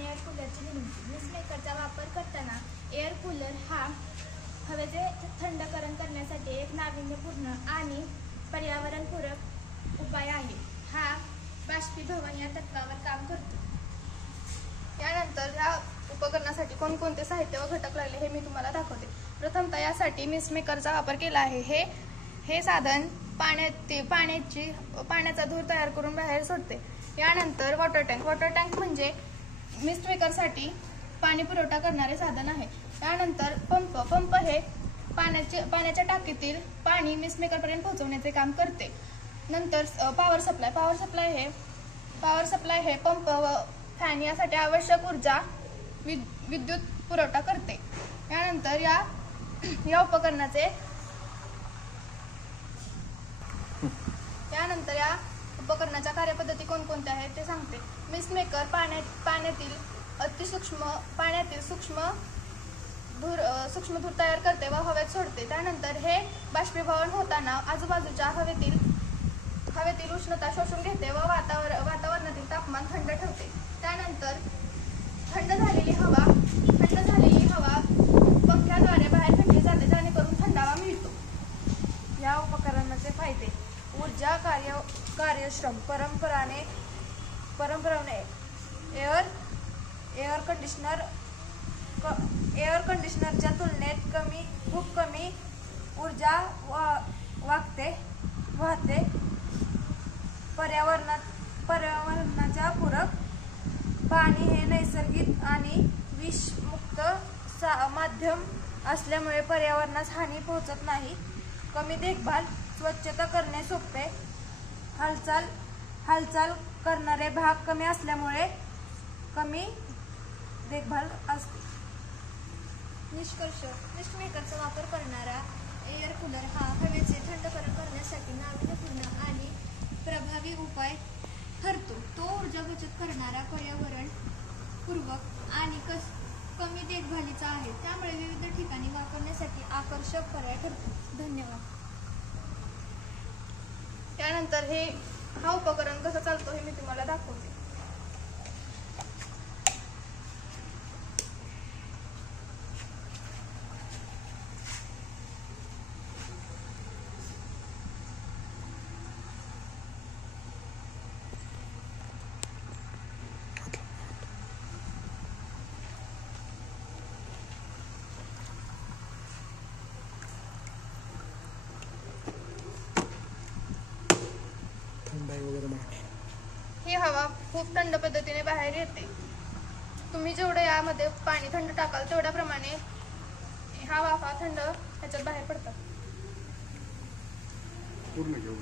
आणि एअर कूलरची निर्मिती। मिस्ट मेकरचा वापर करताना एअर कूलर हा हवेचे थंडकरण करण्यासाठी एक नाविन्यपूर्ण आणि पर्यावरणपूरक उपाय आहे। हा बाष्पीभवन या तत्त्वावर काम करतो। यानंतर या उपकरणासाठी कोणकोणते साहित्य व घटक लागले हे मी तुम्हाला दाखवते। प्रथमतः यासाठी मिस्ट मेकरचा वापर केला आहे। हे साधन पाण्याचा धूर तयार करून बाहेर सोडते। यानंतर वॉटर टँक म्हणजे मिस्ट मेकरसाठी पाणी पुरवठा करणारे साधन आहे। यानंतर पंप हे पाण्याच्या टाकीतील पाणी मिस्ट मेकरपर्यंत पोहोचवण्याचे काम करते। नंतर पॉवर सप्लाय हे पंप व फॅन यासाठी आवश्यक ऊर्जा विद्युत पुरवठा करते। यानंतर या उपकरणाच्या कार्यपद्धती कोणकोणत्या आहेत ते सांगते। मिस्ट मेकर पाण्यातील सूक्ष्म धूर तयार करते व हवेत सोडते। त्यानंतर हे बाष्पीभवन होताना आजूबाजूच्या हवेतील उष्णता शोषून घेते व वातावरणातील तापमान थंड ठेवते। त्यानंतर थंड झालेली हवा पंख्याद्वारे बाहेर फेकली जाते, जेणेकरून थंडावा मिळतो। या उपकरणाचे फायदे: ऊर्जा कार्यक्षम परंपराने एअर कंडिशनरच्या तुलनेत खूप कमी ऊर्जा वाहते। पर्यावरणाच्या पूरक। पाणी हे नैसर्गिक आणि विषमुक्त माध्यम असल्यामुळे पर्यावरणास हानी पोहोचत नाही। कमी देखभाल, स्वच्छता करणे सोपे। हालचाल करणारे भाग कमी असल्यामुळे कमी देखभाल असते। निष्कर्ष: मिस्ट मेकरचा वापर करणारा एअर कूलर हा हवेचे थंडकरण करण्यासाठी नाविन्यपूर्ण आणि प्रभावी उपाय ठरतो। तो ऊर्जा बचत करणारा, पर्यावरणपूरक आणि कमी देखभालीचा आहे। त्यामुळे विविध ठिकाणी वापरण्यासाठी आकर्षक पर्याय ठरतो। धन्यवाद। त्यानंतर हा उपकरण कसं चालतो हे मी तुम्हाला दाखवते। ही हवा खूप थंड पद्धतीने बाहेर येते। तुम्ही जेवढे यामध्ये पाणी थंड टाकाल तेवढ्या प्रमाणे हा वाफा थंड ह्याच्यात बाहेर पडतात। पूर्ण घेऊ